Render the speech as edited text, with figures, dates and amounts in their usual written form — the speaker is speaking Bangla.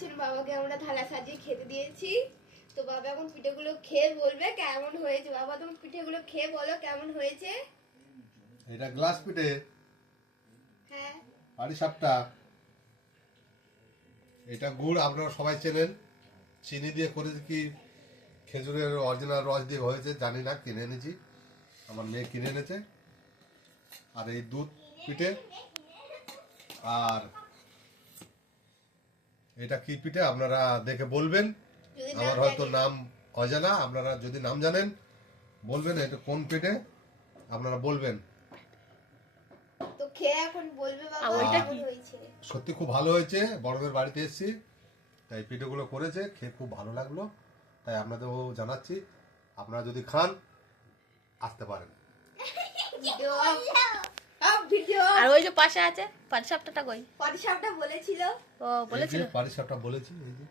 পাচ্ছেন বাবাকে আমরা থালা সাজিয়ে খেতে দিয়েছি। তো বাবা এখন পিঠেগুলো খেয়ে বলবে কেমন হয়েছে। বাবা তুমি পিঠেগুলো খেয়ে বলো কেমন হয়েছে। এটা গ্লাস পিঠে, হ্যাঁ পাটিসাপটা। এটা গুড় আপনারা সবাই চেনেন, চিনি দিয়ে করেছি কি খেজুরের অরিজিনাল রস দিয়ে হয়েছে জানি না, কিনে এনেছি, আমার মেয়ে কিনে এনেছে। আর এই দুধ পিঠে, আর এটা কি পিঠে আপনারা দেখে বলবেন। যদি আমার নাম হয়তো জানি। নাম অজানা, আপনারা যদি নাম জানেন বলবেন এটা কোন পিঠে, আপনারা বলবেন। তো খেয়ে এখন বলবে বাবা ওইটা কেমন হয়েছে। সত্যি খুব ভালো হয়েছে, বড়দের বাড়িতে এসেছি তাই পিঠেগুলো করেছে, খেয়ে খুব ভালো লাগলো, তাই আপনাদেরও জানাচ্ছি আপনারা যদি খান আসতে পারেন। ভিডিও ভিডিও আর ওই যে পাশে আছে পাটিসাপটাটা কই? পাটিসাপটা বলেছিল। ও বলেছিল। পাটিসাপটা বলেছি, এই যে